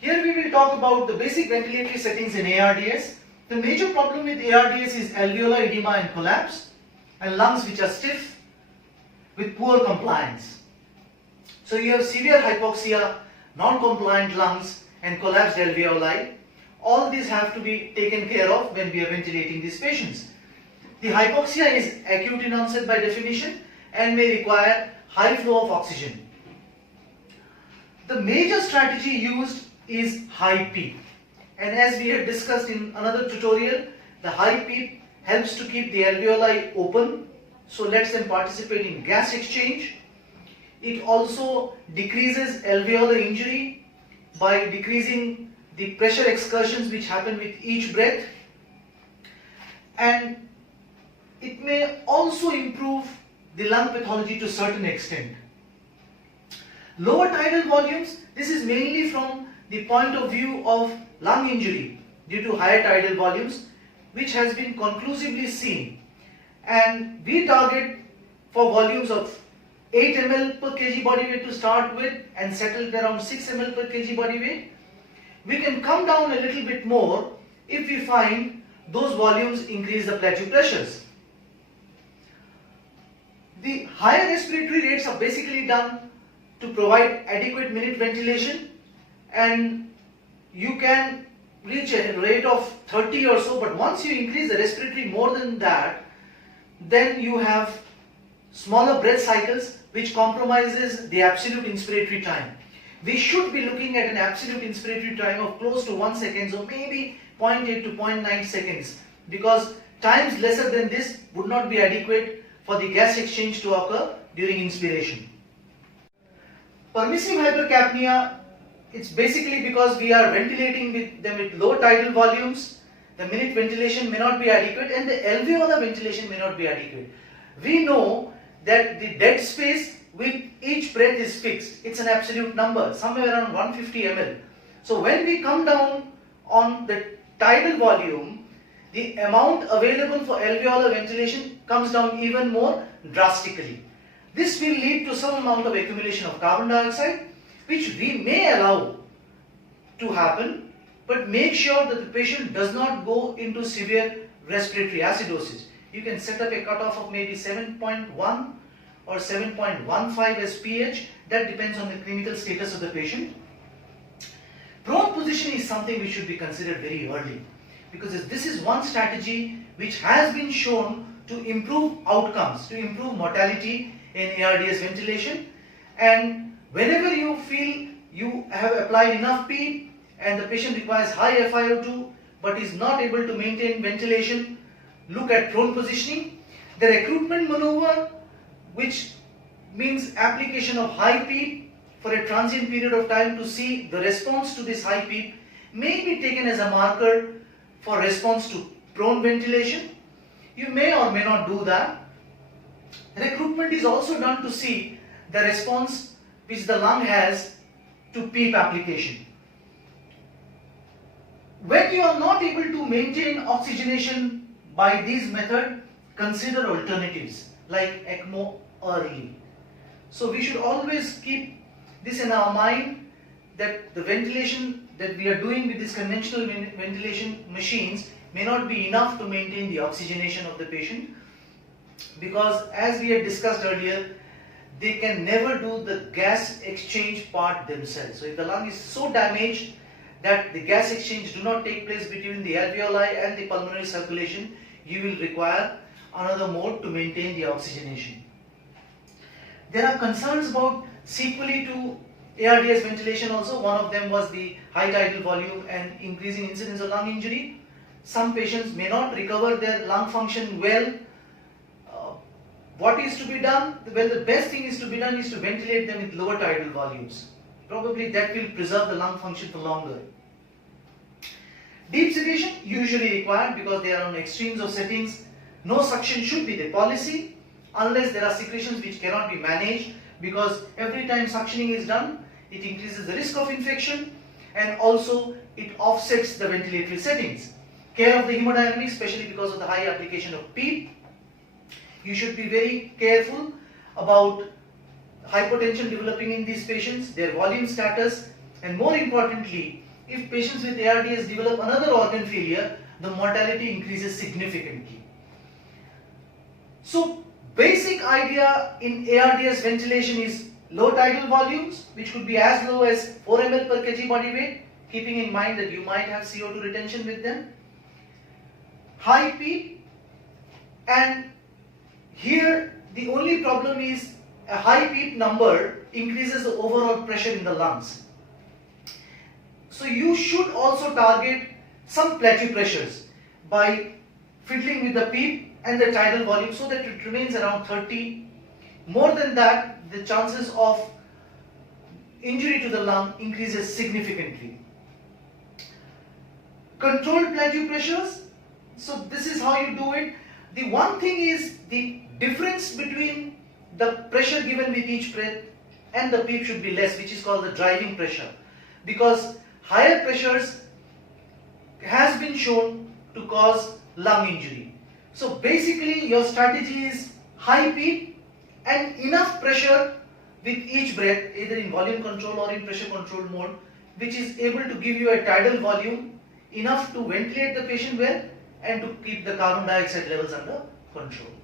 Here we will talk about the basic ventilatory settings in ARDS. The major problem with ARDS is alveolar edema and collapse, and lungs which are stiff with poor compliance. So you have severe hypoxia, non-compliant lungs and collapsed alveoli. All these have to be taken care of when we are ventilating these patients. The hypoxia is acute in onset by definition and may require high flow of oxygen. The major strategy used is high PEEP, and as we had discussed in another tutorial, the high PEEP helps to keep the alveoli open, so lets them participate in gas exchange. It also decreases alveolar injury by decreasing the pressure excursions which happen with each breath, and it may also improve the lung pathology to a certain extent. Lower tidal volumes, this is mainly from the point of view of lung injury due to higher tidal volumes, which has been conclusively seen, and we target for volumes of 8 ml per kg body weight to start with and settled around 6 ml per kg body weight. We can come down a little bit more if we find those volumes increase the plateau pressures. The higher respiratory rates are basically done to provide adequate minute ventilation, and you can reach a rate of 30 or so, but once you increase the respiratory more than that, then you have smaller breath cycles which compromises the absolute inspiratory time. We should be looking at an absolute inspiratory time of close to 1 second, so maybe 0.8 to 0.9 seconds, because times lesser than this would not be adequate for the gas exchange to occur during inspiration. Permissive hypercapnia, it's basically because we are ventilating them with low tidal volumes, the minute ventilation may not be adequate and the alveolar ventilation may not be adequate. We know that the dead space with each breath is fixed. It's an absolute number, somewhere around 150 ml. So when we come down on the tidal volume, the amount available for alveolar ventilation comes down even more drastically. This will lead to some amount of accumulation of carbon dioxide, which we may allow to happen, but make sure that the patient does not go into severe respiratory acidosis. You can set up a cutoff of maybe 7.1 or 7.15 as pH. That depends on the clinical status of the patient. Prone position is something which should be considered very early, because this is one strategy which has been shown to improve outcomes, to improve mortality in ARDS ventilation. And whenever you feel you have applied enough PEEP and the patient requires high FiO2 but is not able to maintain ventilation, look at prone positioning. The recruitment maneuver, which means application of high PEEP for a transient period of time to see the response to this high PEEP, may be taken as a marker for response to prone ventilation. You may or may not do that. Recruitment is also done to see the response which the lung has to PEEP application. When you are not able to maintain oxygenation by this method, consider alternatives like ECMO early. So we should always keep this in our mind, that the ventilation that we are doing with these conventional ventilation machines may not be enough to maintain the oxygenation of the patient, because as we had discussed earlier, they can never do the gas exchange part themselves. So if the lung is so damaged that the gas exchange do not take place between the alveoli and the pulmonary circulation, you will require another mode to maintain the oxygenation. There are concerns about sequelae to ARDS ventilation also. One of them was the high tidal volume and increasing incidence of lung injury. Some patients may not recover their lung function well. What is to be done? Well, the best thing is to be done is to ventilate them with lower tidal volumes. Probably that will preserve the lung function for longer. Deep sedation usually required because they are on extremes of settings. No suction should be the policy unless there are secretions which cannot be managed, because every time suctioning is done, it increases the risk of infection and also it offsets the ventilatory settings. Care of the hemodynamics, especially because of the high application of PEEP. You should be very careful about hypotension developing in these patients, their volume status, and more importantly, if patients with ARDS develop another organ failure, the mortality increases significantly. So basic idea in ARDS ventilation is low tidal volumes, which could be as low as 4 ml per kg body weight, keeping in mind that you might have CO2 retention with them. High PEEP, and here the only problem is a high PEEP number increases the overall pressure in the lungs. So you should also target some plateau pressures by fiddling with the PEEP and the tidal volume so that it remains around 30. More than that, the chances of injury to the lung increases significantly. Controlled plateau pressures. So this is how you do it. The one thing is the difference between the pressure given with each breath and the PEEP should be less, which is called the driving pressure, because higher pressures has been shown to cause lung injury. So basically your strategy is high PEEP and enough pressure with each breath, either in volume control or in pressure control mode, which is able to give you a tidal volume enough to ventilate the patient well and to keep the carbon dioxide levels under control.